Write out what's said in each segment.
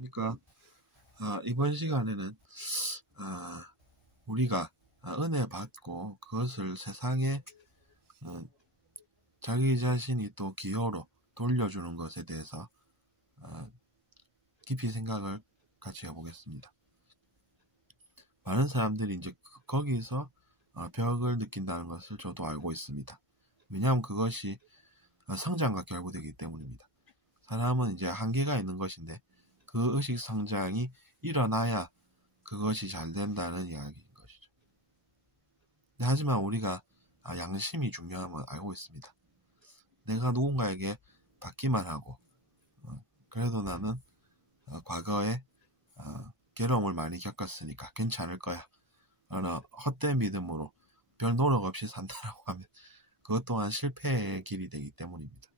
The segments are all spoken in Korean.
그러니까 이번 시간에는 우리가 은혜 받고 그것을 세상에 자기 자신이 또 기여로 돌려주는 것에 대해서 깊이 생각을 같이 해보겠습니다. 많은 사람들이 이제 거기서 벽을 느낀다는 것을 저도 알고 있습니다. 왜냐하면 그것이 성장과 결부되기 때문입니다. 사람은 이제 한계가 있는 것인데 그 의식 성장이 일어나야 그것이 잘 된다는 이야기인 것이죠. 하지만 우리가 양심이 중요함을 알고 있습니다. 내가 누군가에게 받기만 하고 그래도 나는 과거에 괴로움을 많이 겪었으니까 괜찮을 거야 라는 헛된 믿음으로 별 노력 없이 산다라고 하면 그것 또한 실패의 길이 되기 때문입니다.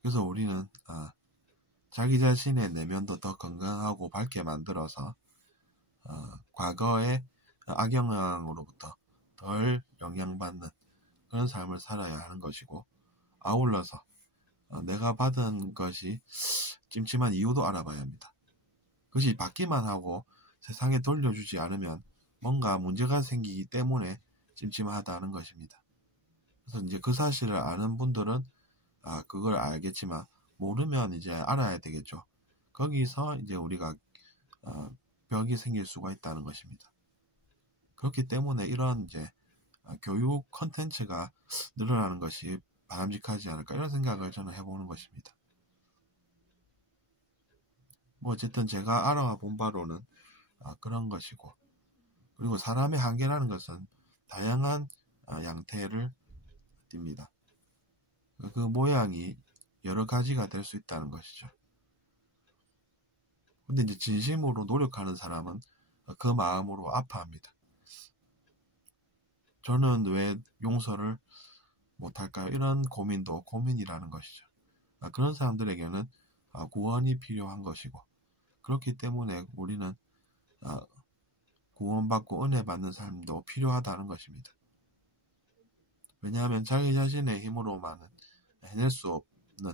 그래서 우리는 자기 자신의 내면도 더 건강하고 밝게 만들어서 과거의 악영향으로부터 덜 영향받는 그런 삶을 살아야 하는 것이고, 아울러서 내가 받은 것이 찜찜한 이유도 알아봐야 합니다. 그것이 받기만 하고 세상에 돌려주지 않으면 뭔가 문제가 생기기 때문에 찜찜하다는 것입니다. 그래서 이제 그 사실을 아는 분들은 그걸 알겠지만 모르면 이제 알아야 되겠죠. 거기서 이제 우리가 벽이 생길 수가 있다는 것입니다. 그렇기 때문에 이런 이제 교육 콘텐츠가 늘어나는 것이 바람직하지 않을까 이런 생각을 저는 해보는 것입니다. 뭐 어쨌든 제가 알아와 본 바로는 그런 것이고, 그리고 사람의 한계라는 것은 다양한 양태를 띱니다. 그 모양이 여러 가지가 될 수 있다는 것이죠. 근데 이제 진심으로 노력하는 사람은 그 마음으로 아파합니다. 저는 왜 용서를 못할까요? 이런 고민도 고민이라는 것이죠. 그런 사람들에게는 구원이 필요한 것이고, 그렇기 때문에 우리는 구원받고 은혜 받는 삶도 필요하다는 것입니다. 왜냐하면 자기 자신의 힘으로만은 해낼 수 없는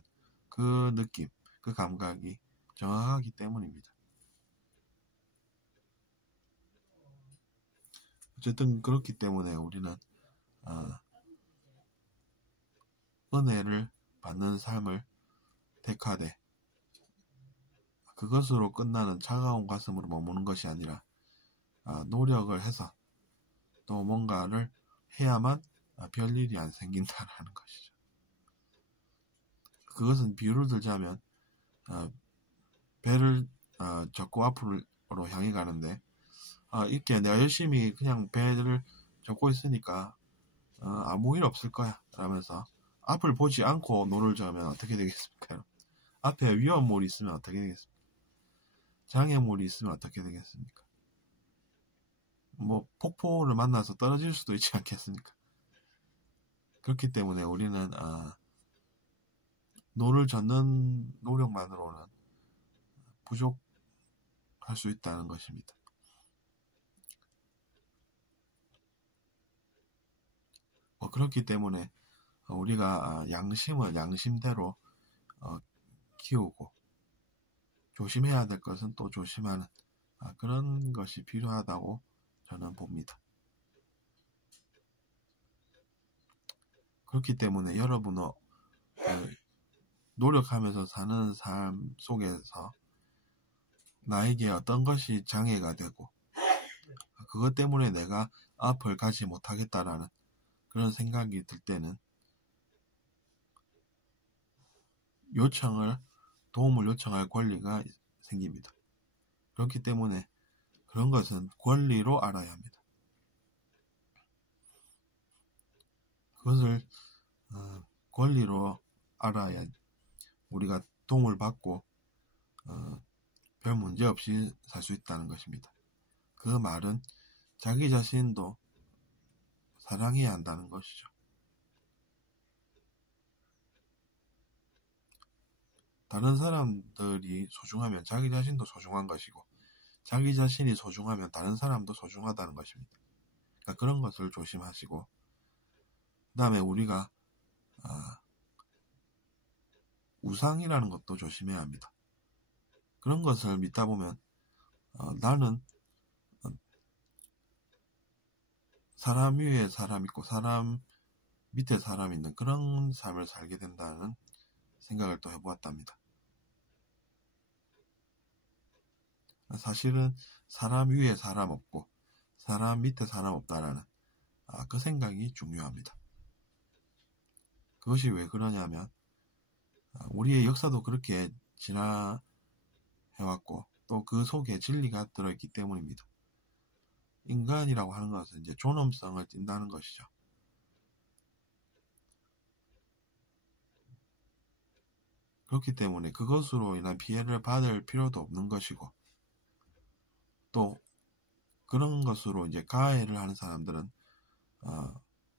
그 느낌, 그 감각이 정확하기 때문입니다. 어쨌든 그렇기 때문에 우리는 은혜를 받는 삶을 택하되 그것으로 끝나는 차가운 가슴으로 머무는 것이 아니라 노력을 해서 또 뭔가를 해야만 별일이 안 생긴다라는 것이죠. 그것은 비유를 들자면 배를 젓고 앞으로 향해 가는데 이렇게 내가 열심히 그냥 배를 젓고 있으니까 아무 일 없을 거야 라면서 앞을 보지 않고 노를 저으면 어떻게 되겠습니까? 앞에 위험물이 있으면 어떻게 되겠습니까? 장애물이 있으면 어떻게 되겠습니까? 뭐 폭포를 만나서 떨어질 수도 있지 않겠습니까? 그렇기 때문에 우리는 노를 젓는 노력만으로는 부족할 수 있다는 것입니다. 그렇기 때문에 우리가 양심을 양심대로 키우고 조심해야 될 것은 또 조심하는 그런 것이 필요하다고 저는 봅니다. 그렇기 때문에 여러분은 노력하면서 사는 삶 속에서 나에게 어떤 것이 장애가 되고 그것 때문에 내가 앞을 가지 못하겠다라는 그런 생각이 들 때는 도움을 요청할 권리가 생깁니다. 그렇기 때문에 그런 것은 권리로 알아야 합니다. 그것을 권리로 알아야 우리가 도움을 받고 별 문제 없이 살 수 있다는 것입니다. 그 말은 자기 자신도 사랑해야 한다는 것이죠. 다른 사람들이 소중하면 자기 자신도 소중한 것이고 자기 자신이 소중하면 다른 사람도 소중하다는 것입니다. 그러니까 그런 것을 조심하시고 그 다음에 우리가 우상이라는 것도 조심해야 합니다. 그런 것을 믿다 보면 나는 사람 위에 사람 있고 사람 밑에 사람 있는 그런 삶을 살게 된다는 생각을 또 해보았답니다. 사실은 사람 위에 사람 없고 사람 밑에 사람 없다라는 그 생각이 중요합니다. 그것이 왜 그러냐면 우리의 역사도 그렇게 진화해왔고 또 그 속에 진리가 들어있기 때문입니다. 인간이라고 하는 것은 이제 존엄성을 띈다는 것이죠. 그렇기 때문에 그것으로 인한 피해를 받을 필요도 없는 것이고 또 그런 것으로 이제 가해를 하는 사람들은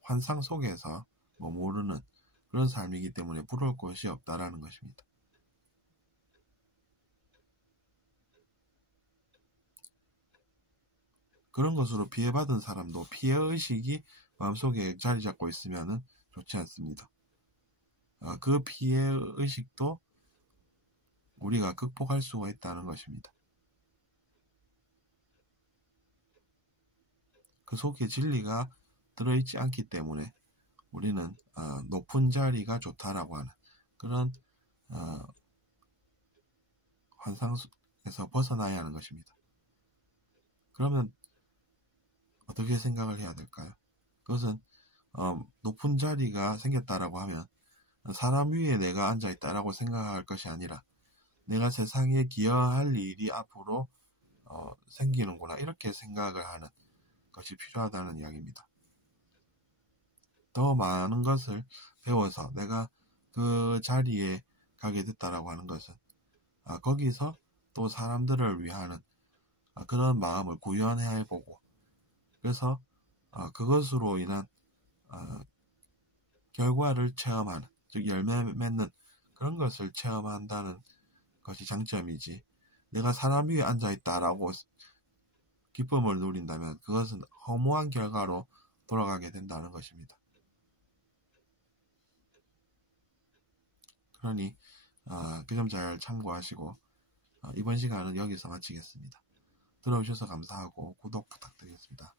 환상 속에서 모르는 그런 삶이기 때문에 부러울 것이 없다라는 것입니다. 그런 것으로 피해받은 사람도 피해의식이 마음속에 자리 잡고 있으면 좋지 않습니다. 그 피해의식도 우리가 극복할 수가 있다는 것입니다. 그 속에 진리가 들어있지 않기 때문에 우리는 높은 자리가 좋다라고 하는 그런 환상에서 벗어나야 하는 것입니다. 그러면 어떻게 생각을 해야 될까요? 그것은 높은 자리가 생겼다라고 하면 사람 위에 내가 앉아있다라고 생각할 것이 아니라 내가 세상에 기여할 일이 앞으로 생기는구나 이렇게 생각을 하는 것이 필요하다는 이야기입니다. 더 많은 것을 배워서 내가 그 자리에 가게 됐다라고 하는 것은 거기서 또 사람들을 위하는 그런 마음을 구현해보고 그래서 그것으로 인한 결과를 체험하는 즉 열매 맺는 그런 것을 체험한다는 것이 장점이지 내가 사람 위에 앉아있다라고 기쁨을 누린다면 그것은 허무한 결과로 돌아가게 된다는 것입니다. 그러니 그 점 잘 참고하시고 이번 시간은 여기서 마치겠습니다. 들어주셔서 감사하고 구독 부탁드리겠습니다.